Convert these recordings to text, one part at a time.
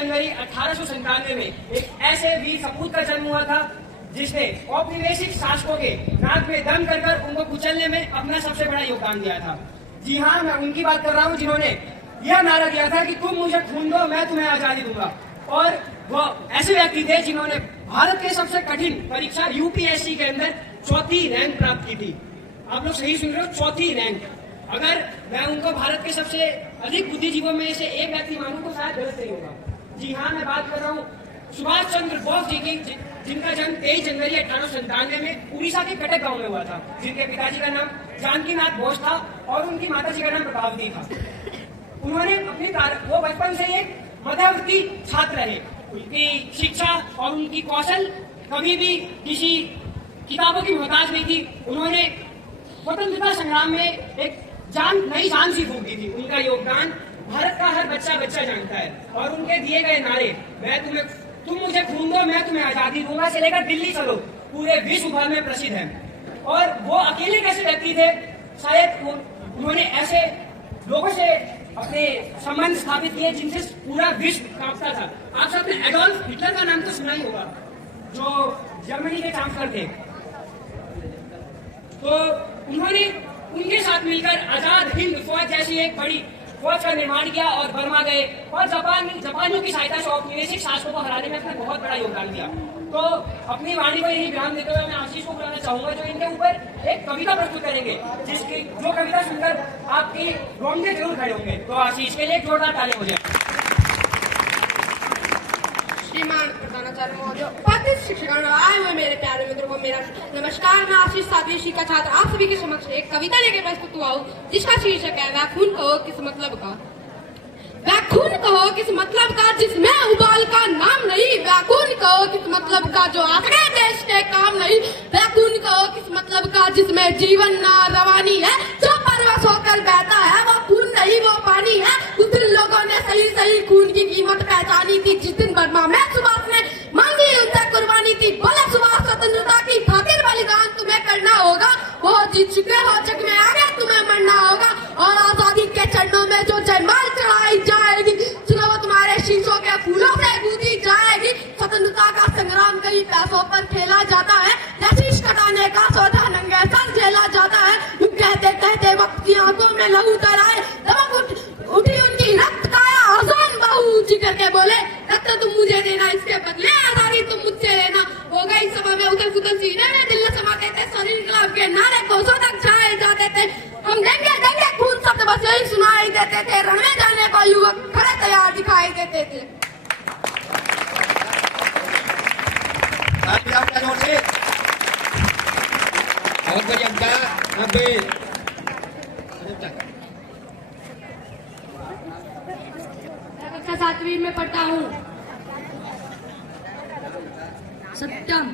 जनवरी 1897 में एक ऐसे वीर सपूत का जन्म हुआ था जिसने औपनिवेशिक शासकों के नाक में दम कर उनको कुचलने में अपना सबसे बड़ा योगदान दिया था। जी हाँ, मैं उनकी बात कर रहा हूँ जिन्होंने यह नारा दिया था कि तुम मुझे खून दो, मैं तुम्हें आजादी दूंगा। और वो ऐसे व्यक्ति थे जिन्होंने भारत के सबसे कठिन परीक्षा यूपीएससी के अंदर 4थी रैंक प्राप्त की थी। आप लोग सही सुन रहे हो, 4थी रैंक। अगर मैं उनको भारत के सबसे अधिक बुद्धिजीवियों में से एक व्यक्ति मानूं तो शायद गलत नहीं होगा। जी हाँ, मैं बात कर रहा हूँ सुभाष चंद्र बोस जी की, जिनका जन्म 23 जनवरी 1897 में उड़ीसा के कटक गांव में हुआ था, जिनके पिताजी का नाम जानकीनाथ बोस था और उनकी माताजी का नाम प्रभावती था। उन्होंने वो बचपन से एक मध्यवर्ती छात्र रहे। उनकी शिक्षा और उनकी कौशल कभी भी किसी किताबों की मोहताज नहीं थी। उन्होंने स्वतंत्रता संग्राम में एक नई जान सी फूंक दी थी। उनका योगदान भारत का हर बच्चा जानता है और उनके दिए गए नारे तुम मुझे खून दो, मैं तुम्हें आजादी दूंगा से लेकर दिल्ली चलो पूरे विश्व भर में प्रसिद्ध है। और वो अकेले कैसे व्यक्ति थे, शायद उन्होंने ऐसे लोगों से अपने संबंध स्थापित किए जिनसे पूरा विश्व कांपता था। आप सबने एडोल्फ हिटलर का नाम तो सुना ही होगा, जो जर्मनी के चांसलर थे। तो उन्होंने उनके साथ मिलकर आजाद हिंद फौज जैसी एक बड़ी फौज का निर्माण किया और बर्मा गए और जापानियों की सहायता से औपनिवेशिक शासकों को हराने में अपना बहुत बड़ा योगदान दिया। तो अपनी वाणी को यही विराम देते हुए मैं आशीष को बुलाना चाहूंगा, जो इनके ऊपर एक कविता प्रस्तुत करेंगे, जो कविता सुनकर आपकी रोंगटे जरूर खड़े होंगे। तो आशीष के लिए एक जोरदार ताली हो जाए। श्रीमान प्रधानाचार्य महोदय, उपस्थित शिक्षकगण, आए हुए मेरे प्यारे मित्रों को मेरा नमस्कार। मैं आशीष सातवीं का छात्र आप सभी के समक्ष एक कविता लेकर प्रस्तुत हुआ हूँ, जिसका शीर्षक है वैखून कहो किस मतलब का। वैखून कहो किस मतलब का जिसमें उबाल का नाम नहीं, वैखून कहो किस मतलब का जो आखिर देश के काम नहीं, वैखून कहो किस मतलब का जिसमें जीवन ना रवानी है, जो परवश होकर बहता है वो खून नहीं वो पानी है। उस दिन लोगों ने सही खून की कीमत पहचानी थी, जिस दिन बर्मा में सुभाष ने मांगी उनसे कुर्बानी थी। बोले सुभाष स्वतंत्रता की खातिर बलिदान तुम्हें करना होगा, वो जीत चुके हो जग में आगे तुम्हें मरना होगा। और आजादी के चरणों में जो जयमाल चढ़ाई जाएगी, सुनो वो तुम्हारे शीशों के फूलों से गूंजी जाएगी। स्वतंत्रता का संग्राम कई पैसों पर खेला जाता है, शीश कटाने का सौदा नंगे सर झेला जाता है। कहते कहते वक्त की आंखों में लहू तर आए, दमक उठी उनकी रक्त का आजान बाहू ऊंची करके बोले, रक्त तुम मुझे देना, इसके बदले आजादी तुम मुझसे लेना। हो गई सभा में उथल पुथल, सीने में दिल समाते थे, शरीर इनकलाब के नारे कोसों तक छाए जाते थे। हम देंगे खून शब्द बस यही सुनाई देते थे, रण में जाने को युवक खड़े तैयार दिखाई देते थे। कक्षा 7वीं में पढ़ता हूँ। सत्यम।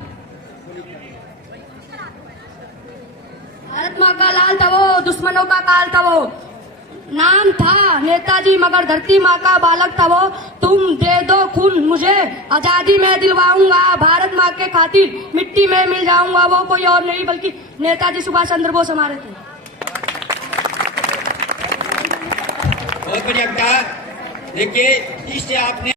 भारत माँ का लाल था वो, दुश्मनों का काल था वो, नाम था नेताजी मगर धरती माँ का बालक था वो। तुम दे दो खून मुझे, आजादी में दिलवाऊंगा, भारत माँ के खातिर मिट्टी में मिल जाऊंगा। वो कोई और नहीं बल्कि नेताजी सुभाष चंद्र बोस हमारे थे। बहुत बढ़िया। देखिए, इससे आपने